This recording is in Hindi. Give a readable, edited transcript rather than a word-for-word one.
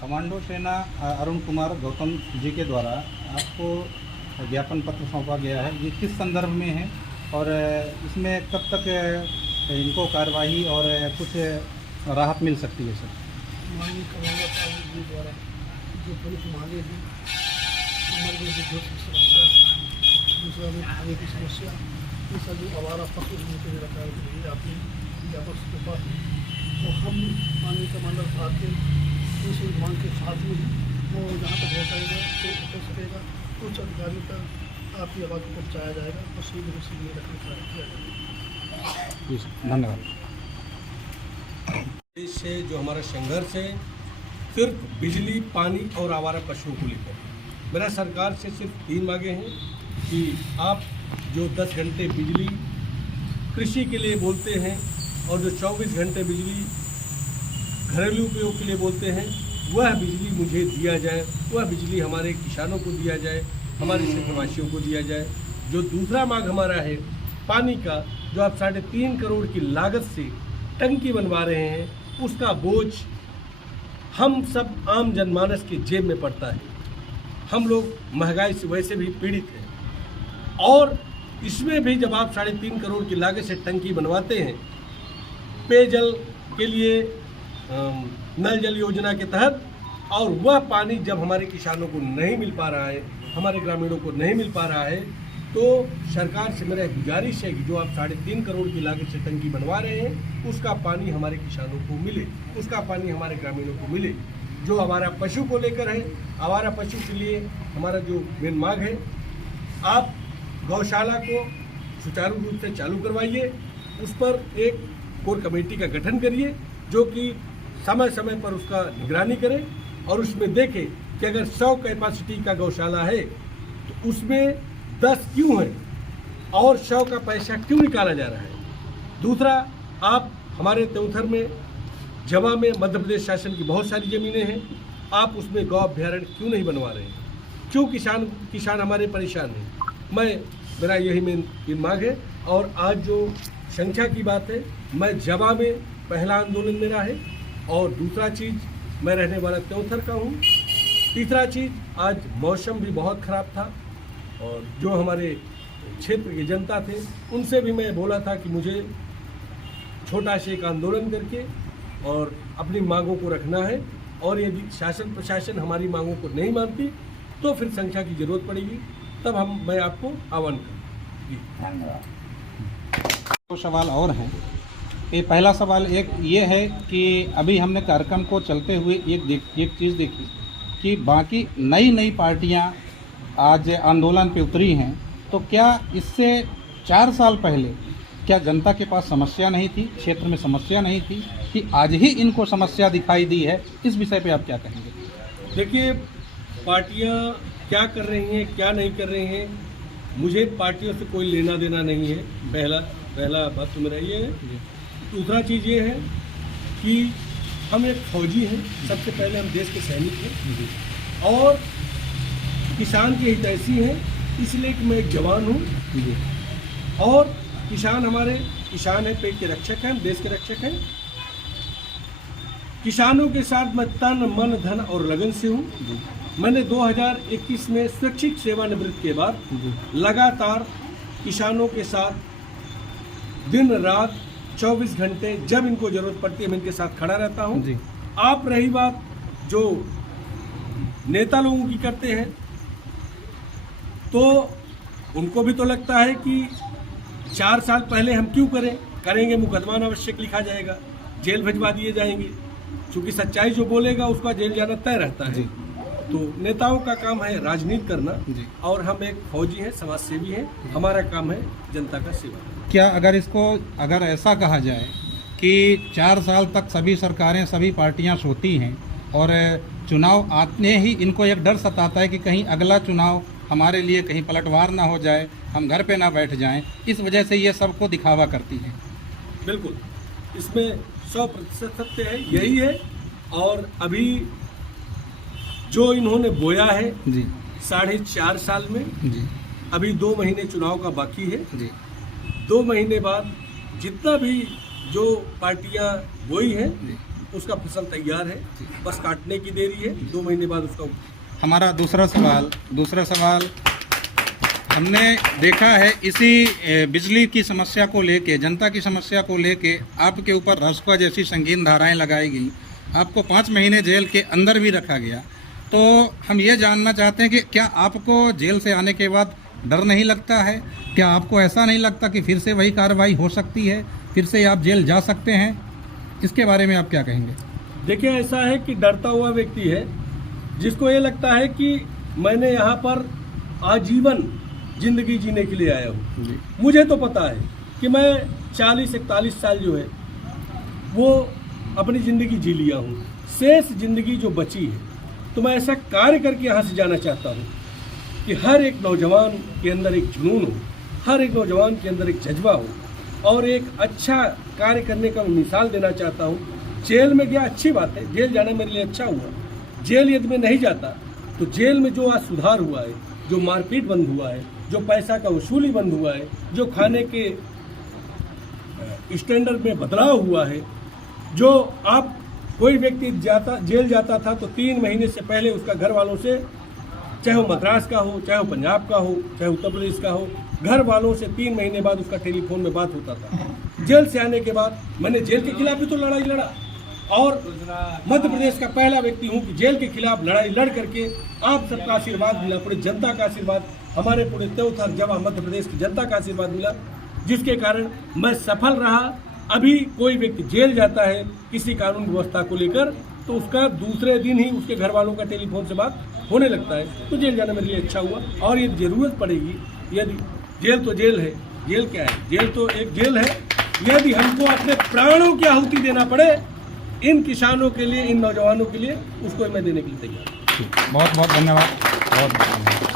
कमांडो सेना अरुण कुमार गौतम जी के द्वारा आपको ज्ञापन पत्र सौंपा गया है, ये किस संदर्भ में है और इसमें कब तक इनको कार्रवाई और कुछ राहत मिल सकती है सर? माननीय कमांडो साहब जी द्वारा जो पुलिस मांगे हैं, नंबर में जो समस्या, दूसरा में खाने की समस्या, तीसरा जो आवारा पशु उनके रखा है आपने ज्ञापन सौंपा है, तो हम माननीय कमांडर साहब के इस मांग के साथ में वो जहाँ तक हो सकेगा हो सकेगा उच्च अधिकारियों तक आपकी आवाज़ को पहुँचाया जाएगा और शीघ्र से शीघ्र रखने का किया जाएगा। धन्यवाद। देश से जो हमारा संघर्ष है सिर्फ बिजली, पानी और आवारा पशुओं को लेकर, मेरा सरकार से सिर्फ 3 मांगे हैं कि आप जो 10 घंटे बिजली कृषि के लिए बोलते हैं और जो 24 घंटे बिजली घरेलू उपयोग के लिए बोलते हैं, वह बिजली मुझे दिया जाए, वह बिजली हमारे किसानों को दिया जाए, हमारे क्षेत्रवासियों को दिया जाए। जो दूसरा मांग हमारा है पानी का, जो आप 3.5 करोड़ की लागत से टंकी बनवा रहे हैं, उसका बोझ हम सब आम जनमानस के जेब में पड़ता है। हम लोग महंगाई से वैसे भी पीड़ित हैं और इसमें भी जब आप 3.5 करोड़ की लागत से टंकी बनवाते हैं पेयजल के लिए नल जल योजना के तहत, और वह पानी जब हमारे किसानों को नहीं मिल पा रहा है, हमारे ग्रामीणों को नहीं मिल पा रहा है, तो सरकार से मेरा गुजारिश है कि जो आप 3.5 करोड़ की लागत से टंकी बनवा रहे हैं उसका पानी हमारे किसानों को मिले, उसका पानी हमारे ग्रामीणों को मिले। जो आवारा पशु को लेकर है, आवारा पशु के लिए हमारा जो मेन मांग है, आप गौशाला को सुचारू रूप से चालू करवाइए, उस पर एक कोर कमेटी का गठन करिए जो कि समय समय पर उसका निगरानी करे और उसमें देखे कि अगर 100 कैपेसिटी का गौशाला है तो उसमें 10 क्यों है और 100 का पैसा क्यों निकाला जा रहा है। दूसरा, आप हमारे त्योंथर में जवा में मध्य प्रदेश शासन की बहुत सारी ज़मीनें हैं, आप उसमें गौ अभ्यारण्य क्यों नहीं बनवा रहे हैं? क्यों किसान हमारे परेशान हैं? मेरा यही मेन मांग है। और आज जो संख्या की बात है, मैं जवा में पहला आंदोलन मेरा है, और दूसरा चीज़ मैं रहने वाला त्योंथर का हूँ। तीसरा चीज़, आज मौसम भी बहुत ख़राब था और जो हमारे क्षेत्र की जनता थे उनसे भी मैं बोला था कि मुझे छोटा से एक आंदोलन करके और अपनी मांगों को रखना है, और यदि शासन प्रशासन हमारी मांगों को नहीं मानती तो फिर संख्या की ज़रूरत पड़ेगी, तब मैं आपको आह्वान करूँगी। धन्यवाद। दो सवाल और हैं। ये पहला सवाल एक ये है कि अभी हमने कार्यक्रम को चलते हुए एक चीज़ देखी कि बाकी नई पार्टियां आज आंदोलन पे उतरी हैं, तो क्या इससे 4 साल पहले क्या जनता के पास समस्या नहीं थी, क्षेत्र में समस्या नहीं थी कि आज ही इनको समस्या दिखाई दी है? इस विषय पे आप क्या कहेंगे? देखिए, पार्टियां क्या कर रही हैं क्या नहीं कर रही हैं, मुझे पार्टियों से कोई लेना देना नहीं है। पहला बात तो मेरा ये है। दूसरा चीज़ ये है कि हम एक फौजी हैं, सबसे पहले हम देश के सैनिक हैं और किसान के हितैषी हैं, इसलिए कि मैं एक जवान हूँ और किसान हैं, पेट के रक्षक हैं, देश के रक्षक हैं। किसानों के साथ मैं तन मन धन और लगन से हूँ। मैंने 2021 में स्वैच्छिक सेवानिवृत्ति के बाद लगातार किसानों के साथ दिन रात 24 घंटे जब इनको जरूरत पड़ती है मैं इनके साथ खड़ा रहता हूँ। आप रही बात जो नेता लोगों की करते हैं, तो उनको भी तो लगता है कि 4 साल पहले हम क्यों करेंगे, मुकदमा आवश्यक लिखा जाएगा, जेल भिजवा दिए जाएंगे, क्योंकि सच्चाई जो बोलेगा उसका जेल जाना तय रहता है। तो नेताओं का काम है राजनीति करना और हम एक फौजी हैं, समाज सेवी हैं, हमारा काम है जनता का सेवा। क्या अगर ऐसा कहा जाए कि 4 साल तक सभी सरकारें, सभी पार्टियां सोती हैं और चुनाव आते ही इनको एक डर सताता है कि कहीं अगला चुनाव हमारे लिए कहीं पलटवार ना हो जाए, हम घर पे ना बैठ जाएं, इस वजह से ये सबको दिखावा करती है? बिल्कुल, इसमें 100% सत्य है, यही है। और अभी जो इन्होंने बोया है 4.5 साल में, अभी 2 महीने चुनाव का बाकी है। 2 महीने बाद जितना भी जो पार्टियां बोई हैं उसका फसल तैयार है, बस काटने की देरी है। 2 महीने बाद उसका हमारा दूसरा सवाल हमने देखा है इसी बिजली की समस्या को लेके, जनता की समस्या को लेके आपके ऊपर रासुका जैसी संगीन धाराएं लगाई गई, आपको 5 महीने जेल के अंदर भी रखा गया। तो हम ये जानना चाहते हैं कि क्या आपको जेल से आने के बाद डर नहीं लगता है? क्या आपको ऐसा नहीं लगता कि फिर से वही कार्रवाई हो सकती है, फिर से आप जेल जा सकते हैं? इसके बारे में आप क्या कहेंगे? देखिए, ऐसा है कि डरता हुआ व्यक्ति है जिसको ये लगता है कि मैंने यहाँ पर आजीवन जिंदगी जीने के लिए आया हूँ। मुझे तो पता है कि मैं 40-41 साल जो है वो अपनी ज़िंदगी जी लिया हूँ। शेष ज़िंदगी जो बची है तो मैं ऐसा कार्य करके यहाँ से जाना चाहता हूँ कि हर एक नौजवान के अंदर एक जुनून हो, हर एक नौजवान के अंदर एक जज्बा हो और एक अच्छा कार्य करने का मिसाल देना चाहता हूँ। जेल में गया, अच्छी बात है, जेल जाना मेरे लिए अच्छा हुआ। जेल यदि मैं नहीं जाता तो जेल में जो आज सुधार हुआ है, जो मारपीट बंद हुआ है, जो पैसा का वसूली बंद हुआ है, जो खाने के स्टैंडर्ड में बदलाव हुआ है, जो आप कोई व्यक्ति जेल जाता था तो 3 महीने से पहले उसका घर वालों से, चाहे वो मद्रास का हो, चाहे वो पंजाब का हो, चाहे उत्तर प्रदेश का हो, घर वालों से 3 महीने बाद उसका टेलीफोन में बात होता था। जेल से आने के बाद मैंने जेल के खिलाफ भी तो लड़ाई लड़ा और मध्य प्रदेश का पहला व्यक्ति हूं कि जेल के खिलाफ लड़ाई लड़ करके आप सबका आशीर्वाद मिला, पूरी जनता का आशीर्वाद, हमारे पूरे त्योथर जब मध्य प्रदेश की जनता का आशीर्वाद मिला, जिसके कारण मैं सफल रहा। अभी कोई व्यक्ति जेल जाता है किसी कानून व्यवस्था को लेकर तो उसका दूसरे दिन ही उसके घर वालों का टेलीफोन से बात होने लगता है। तो जेल जाना मेरे लिए अच्छा हुआ और ये ज़रूरत पड़ेगी, यदि जेल तो जेल है, जेल क्या है, जेल तो एक जेल है। यदि हमको अपने प्राणों की आहुति देना पड़े इन किसानों के लिए, इन नौजवानों के लिए, उसको मैं देने के लिए तैयार हूँ। बहुत बहुत धन्यवाद।